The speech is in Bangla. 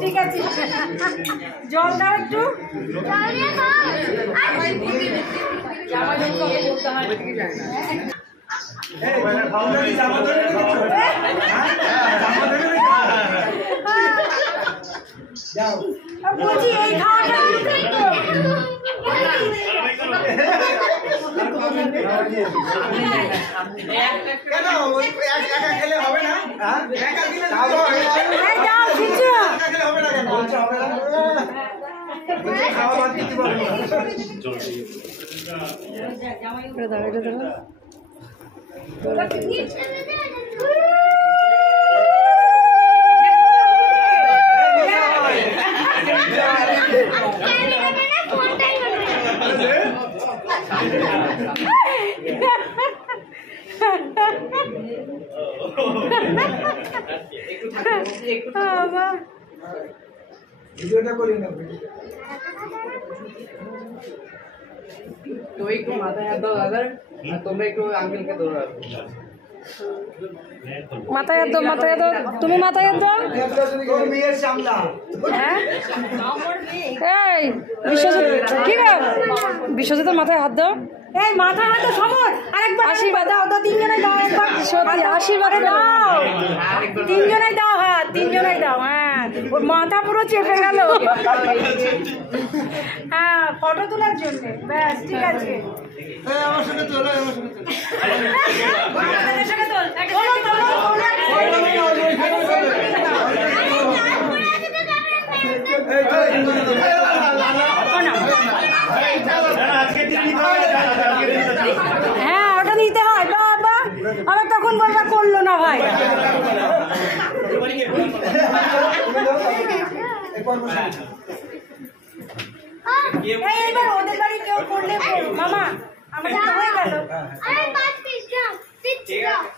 ঠিক আছে জল দাও একটু বলছি এই খাওয়াটা ভিডিওটা করি না তো একটু মাথায় হাত দাও দাদা আর তোমরা একটু আঙ্কেলকে ধরো মাথায় হাত দাও তুমি মাথায় হাত দাও তোর মেয়ের সামলা হ্যাঁ এই বিশ্বজিতের মাথায় হাত দাও এই মাথায় হাত দাও সমর আরেকবার আশীর্বাদ দাও তো তিনজনে দাও একবার সত্যি আশীর্বাদ দাও তিনজনে দাও হাত তিনজনে দাও হ্যাঁ ওর মাথা পুরো চেপে গেল হ্যাঁ ফটো তোলার জন্য ব্যাস ঠিক আছে আমার সাথে তোলো আমাদের সাথে তোল হ্যাঁ ওটা নিতে হয় বাবা আবার তখন বলবা করলো না ভাই এইবার ওদের বাড়ি কেউ করলে মামা আমাদের হয়ে গেল ঠিক আছে